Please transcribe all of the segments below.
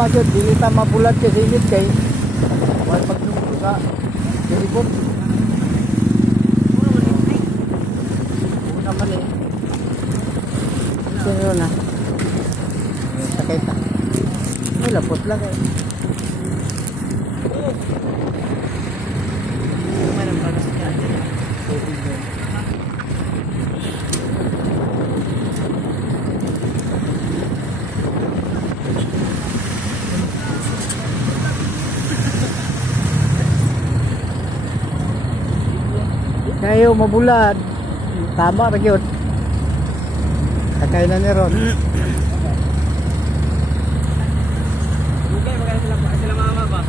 tama jud dili ta mabulat kay singit kay wal pagtungko sa dilibot. Una man eh. Sino na? Sakay ta. Ay lapot lang eh. Kayo mabulat. Tama ra gyud. Sakay na ni Ron. Dugay ba sila mama ba?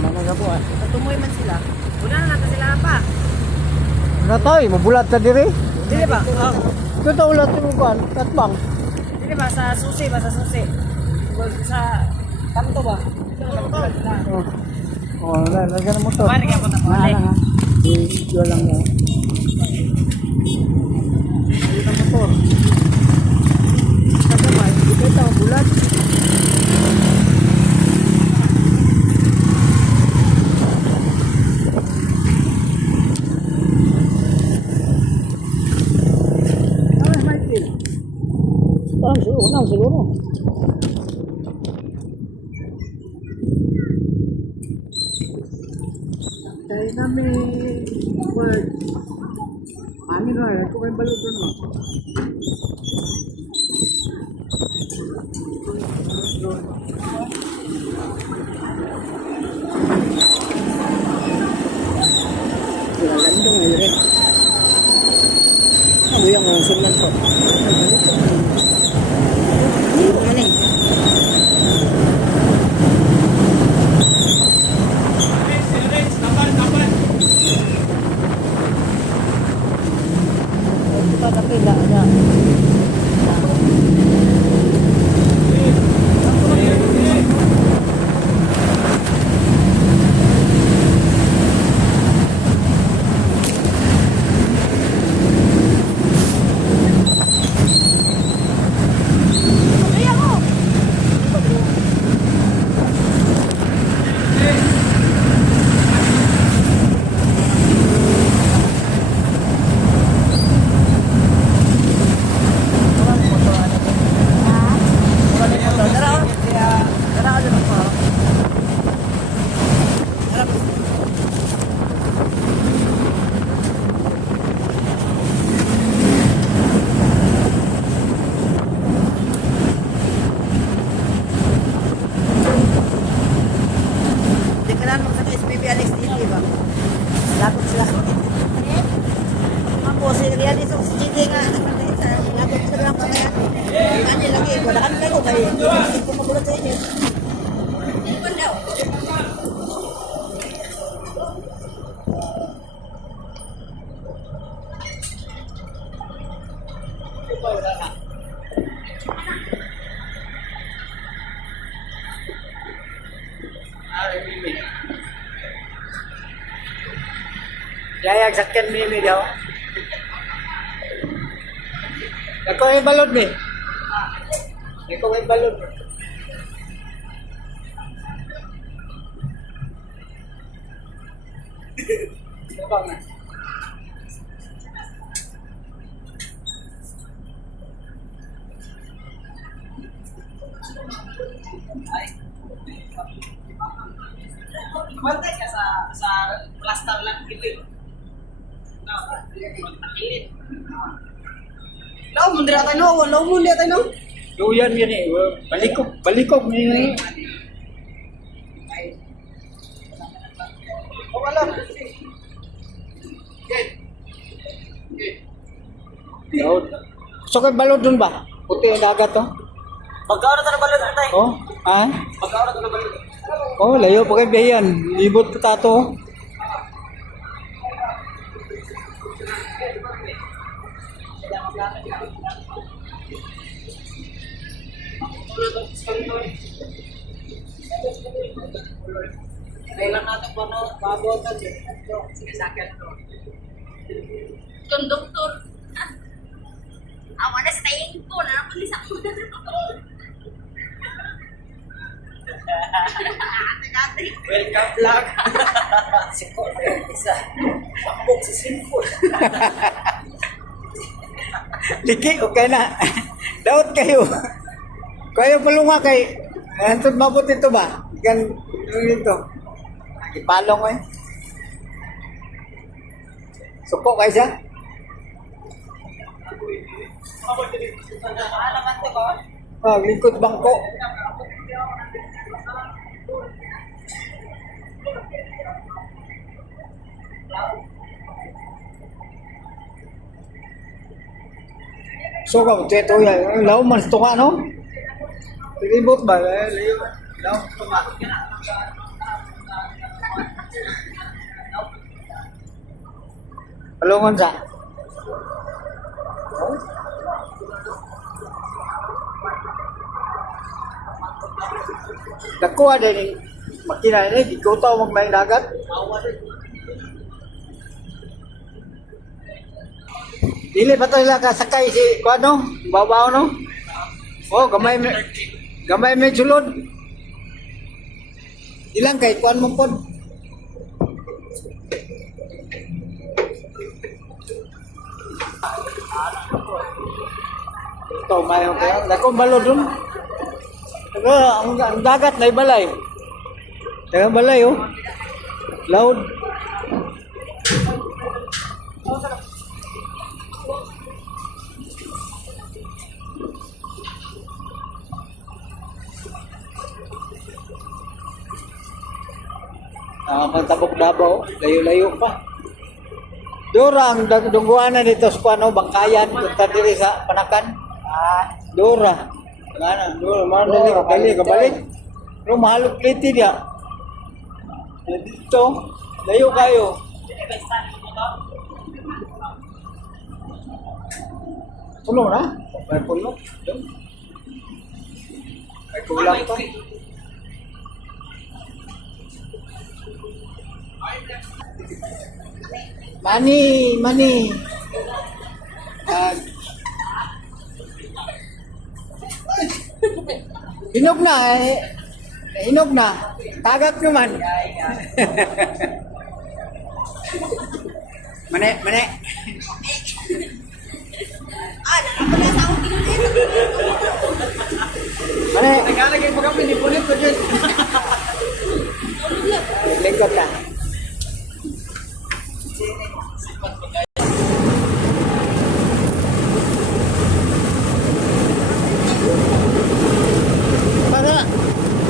Mga gapo ah. Tumoy man sila. Una na nato sila pa. Natoy, mabulat ta diri. Dili ba? Ito ta ulat mo kan, tatbang. Dili ba sa susi ba sa susi? Sa kanto ba? Oh. Oh, lagyan mo to. Mari ka punta pa. Video lang yan. Ito motor. Kagamay, ito ito, bulat. Ay, Michael. Unang siguro. Dahil namin word. Amin na, kung may balot doon. Lalandong ngayon rin. Ano yung sundan ko? Ano eh? Kita tapi enggak ada. Lakot sila. Ako si Rian isang si Gigi nga. Lakot sila lang pala. Ano lagi, wala kami kayo. Kaya hindi ko magulat sa inyo. Ano daw? Jaya sakyan mimi daw. Ako ay balod ni. Ako ay balod. Coba na. Kontek ka sa plaster lang gitu. Law mo dira tayo, law mo dira tayo. Duyan yan eh. Balikop ni. O wala. Daud. So kay balod dun ba? Puti ang dagat to. Pagkaon na balod tayo. Oh, ha? Pagkaon na balod. Oh, layo pa kay Bayan. Libot pa tato. Kailan natin po na babotan din. Sige sakit to. Konduktor. Awan na sa tayong ko na napalis ako. Welcome vlog. Sikot na yung isa. Pakbog si Sinful. Liki, okay na. Daot kayo. Kayo palunga kay. Antod mabot ito ba? Ikan ito. Ipalong eh. Suko kayo siya? Oh, lingkod bangko. So ka ito ya, law man ito ka no? Ibot ba? Law ito ka. Palungon sa. Nakuha din makina ini di kota magmayang dagat. Dili pa to sila kasakay si kuano, babaw no. Oh, gamay may sulod. Ilang kay kuan mo pod. Ito may okay. Dako balod dun. Pero ang dagat na ibalay. Dagang balay oh. Loud. Pagtabok Davao, layo-layo pa. Dora ang dungguanan dito sa kuano, Bangkayan, punta diri sa Panakan. Dora. Ngana, Dora, dali kabalik. Pero mahalog pliti dia. Dito, layo kayo. Puno na? May puno. May kulang pa. Mani. Hinog na eh. Hinog na. Tagak naman. Mane. Mane. Nagalagay mo kami, nipulit ko dyan. Lingkod na.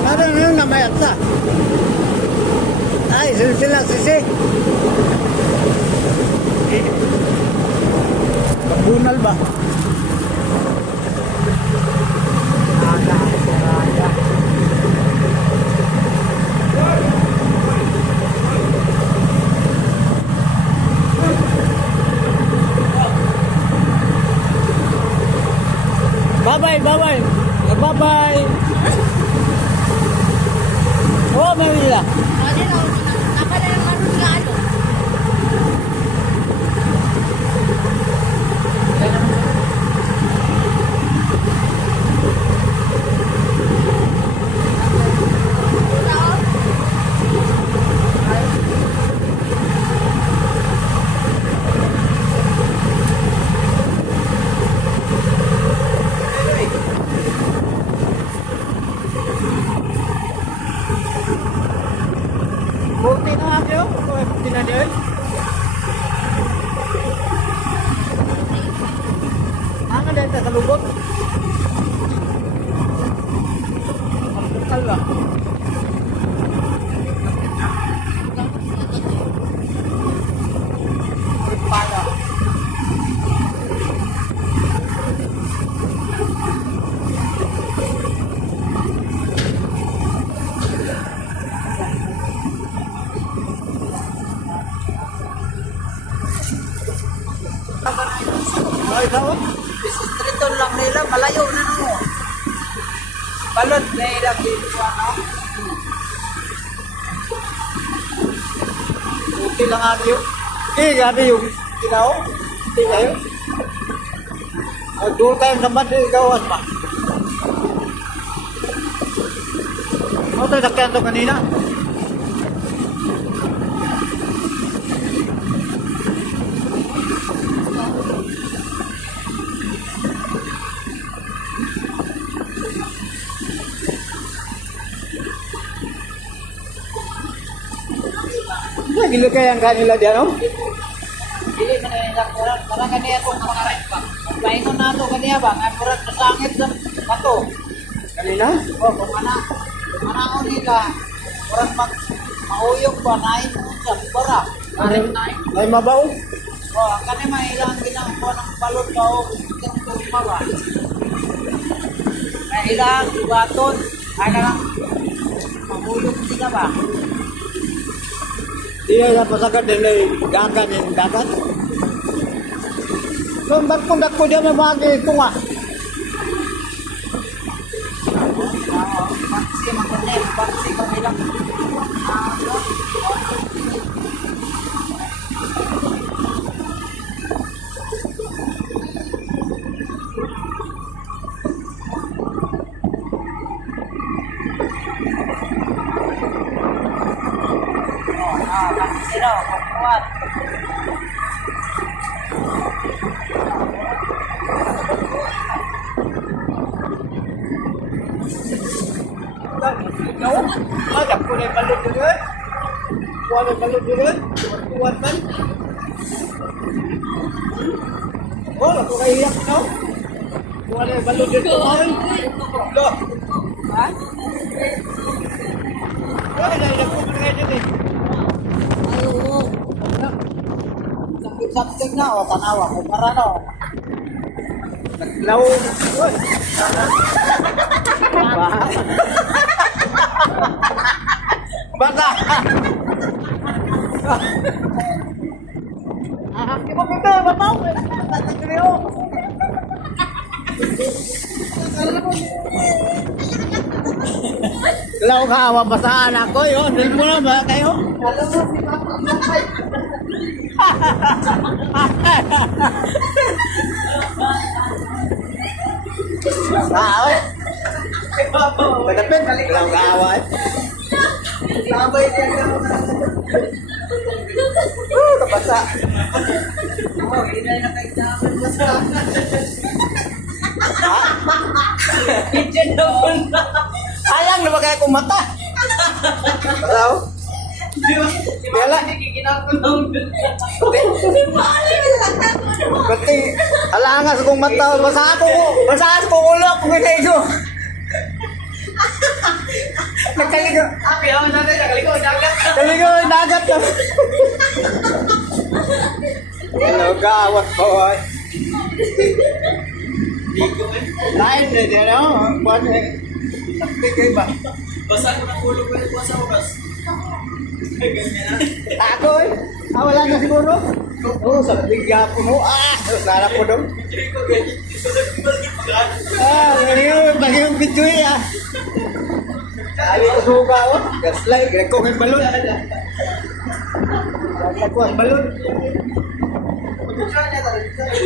Para nang namayat sa. Ay, sila sisi. Bunal ba? Bye-bye. Oh, may wala. Buti na ako, buti na din. Ano din sa lubot? Kalwa. Pala. Ay, tawag? Distrito lang nila, malayo na no. Balot na ilang dito ano. Okay lang ako yun. Gabi yung tinaw. Hindi kayo. Doon tayo sa mandi gawas pa. Ano tayo sakyan to kanina? Gila kaya ang kanila diyan, no? Dili man nila kurang para kaniya kung makarit pa. Paingon na to kaniya ba nga kurang masangit sa bato. Kanina? O kung ana nila kurang mauyog pa nain sa bara. Karim nain. Ay mabaw? O ang kani mailang ginagawa ng balon ka o itong ba. Kailang ibaton ay kanang mahuyog sila ba. Iya sa pasagad din ay dagat yung dagat. Kung ba't kung dako dia mabagi ito nga? Paksi makanip, paksi kamilang. Paksi daw, kuat. Ah, dako na yung balon dito eh. Kuha na yung balon dito eh. Kuwan man. Oh, ako kahiyak, no? Kuha na yung balon dito. Ay, lo. Ha? Ay, dako na kayo dito eh. Sakit na o tanawa ko para no. Naglaw. Uy. Bata. Ah, di mo kita bataw. Tatagriyo. Law ka awa basaan ako yun. Dil mo na ba kayo? Sao? Padapit, law ka awa. Labay niya na. Kabasa. Oh, hindi na kailangan basta. Sayang na bagay akong mata. Hello? Kaya Pati, alangas kong mata. Basa ako ulo ako ginaigo. Nagkaligo. Abi, ako na nakaligo dagat. Kaligo, dagat na. Hello, gawat po. Lain na dyan, no? Buwan eh. Takti kayo ba? Basa ko ng ulo ko yung basa ko, bas. Ako eh. Ah, wala na siguro. Oo, sa bigya po mo. Ah, sarap po doon. Ah, bagay yung video eh ah. Ali ko suka oh. Gaslay, gaya ko yung balon. Gaya ko ang balon.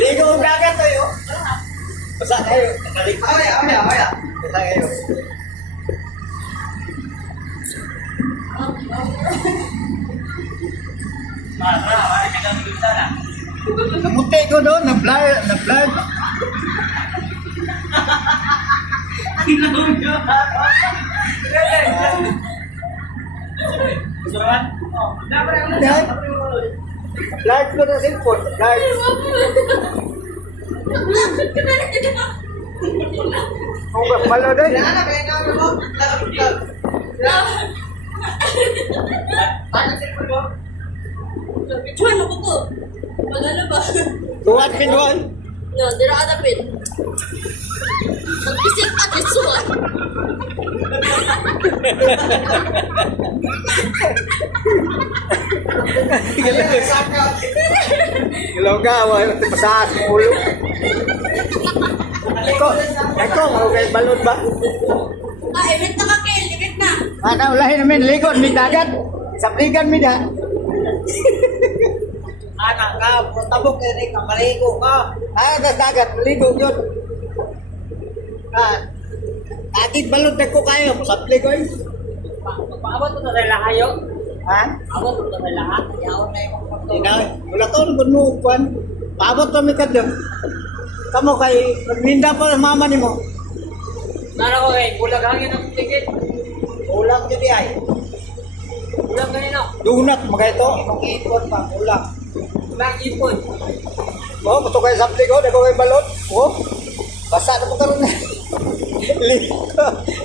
Ligo ang dagat tayo. Basa kayo. Awya. Basa kayo. Namuti ko doon, na-blur. Yan. Blur ko na cellphone. Blur. Kung malo doon. Ano kaya namin mo? Ano sila mo? Picturean mo ko to. Wala na ba? Tuwad pinuan. No, dira ka tapin. Mag-isip at isuan. Ilaw ka, masaas ng ulo. Eko, okay, balon ba? Ah, event na ka, Kel. Event na. Ano, ulahin namin, likod, may dagat. Sapligan mi da. Anak ka, tabok kaya ka, maligo ka. Ah, dagat, ligo yun. Ah, atit balon na ko kayo, sapli ko yun. Paabot mo sa lahayo. Ha? Abot mo sa lahat. Yaw na yung mga Di na, wala to, nagbunukuan. Paabot kami ka dyan. Kamu kay, nagminda pa ang mama ni mo. Nara ko kay bulag hangin ang ticket. ulam jadi ay. Bulag ganito. Donut, mga ito. Imong ipon pa, ulam. Bulag ipon. Oh, gusto kayo sapli ko, dago kayo balot. Oh, basa na po karoon.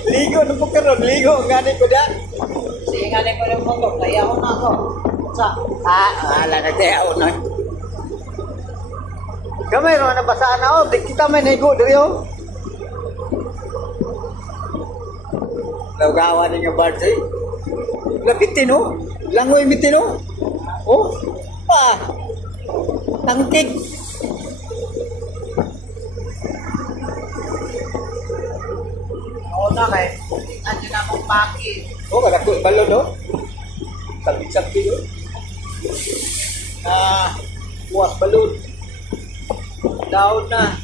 Ligo na po karoon, ligo. Ngani ko dyan. Singali ko ng motor, kaya ako na ako. Sa, Wala na tayo na. Kamay naman nabasaan na, oh. Di kita may naigo diri, oh. Lagawa ni nga birds, eh. Labitin, oh. Langoy bitin, oh. Oh. Tangkig. ako na kay, andyan na mong paki. Oh, kada ko balon, oh. Sabit-sabit, oh. Buwas balon. Daon na.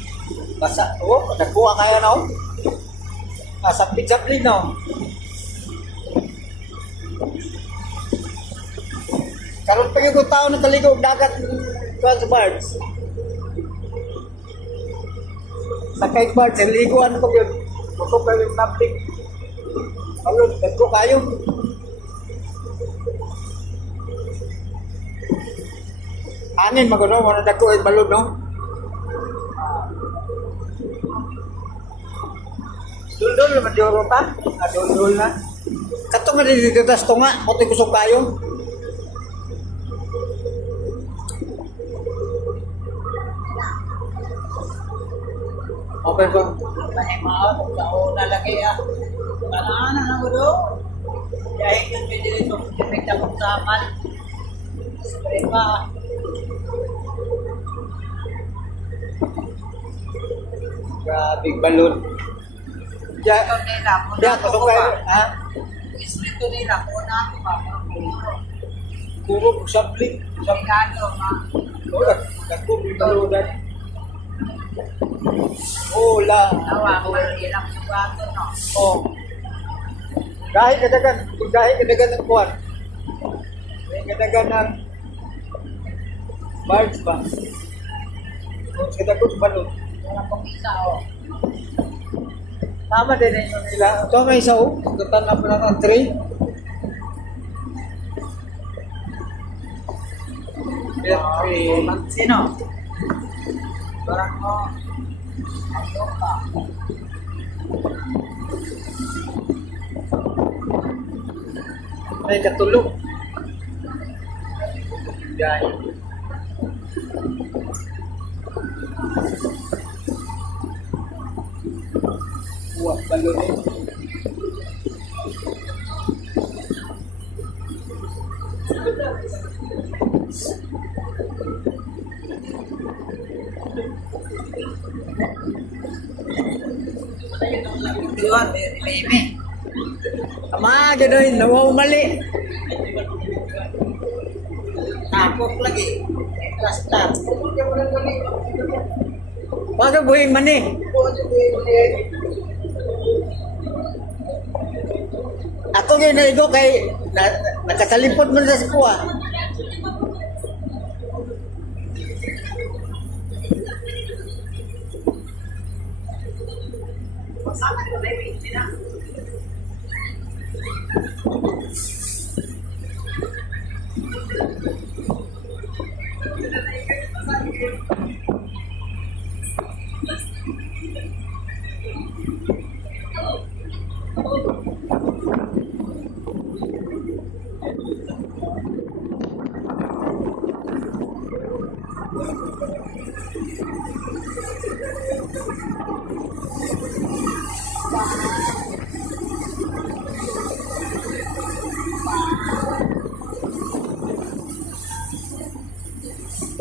Basa. Oh, nagkuha kaya na, oh. Sapit-sapit na, oh. Karon pa yung tao na taligog dagat sa birds. Sa kay birds, liguan ko yun. Gusto pa yung public. Balon, nagko kayo. Anin maguno, wala dako yung balon, no? Dul-dul naman yung pa. Dul-dul na. Kato nga dito tas to nga. Kuti kusog kayo. Okay po. Mahimaot, sa una lagi Kanaanan ako do. Dahil yung pinilito, ipigta kong saman. Spray pa. Grabe, balon. Ya, Ito nila, kung ya, nato kusog ko kayo. pa. Ha? Isrito nila, kung nato pa. Puro sablik. Sabikado, ma. Wala, dako yung balunan. Wala. Tawa, ilang sugato, no? Oh. Dahil kadagan ng kuwan. Dahil kadagan ng birds ba? Kung kadagan sa balon. Wala pong isa, oh. Tama din yung nila. Ito may isa, oh. Gatan na pala ng 3. Sino? Barang mo. Ayaw pa. May katulog. Dahil. Wah, balon eh. Diwan, baby. Ama, gano'n. Nawawamali. Tapok lagi. Plaster. Baga buhing mani. Ako ngayon naigo kay nakasalipot mo sa kuwa.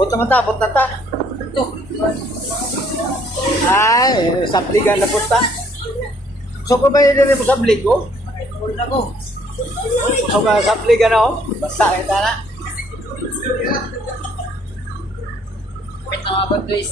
Buto mata, buto ta. Ito. Ay, sabligan na pusta. So ko ba yun rin mo sablig ko? Ito na ko. So ka sabligan na oh. Basta kita na. Pito nga ba, guys?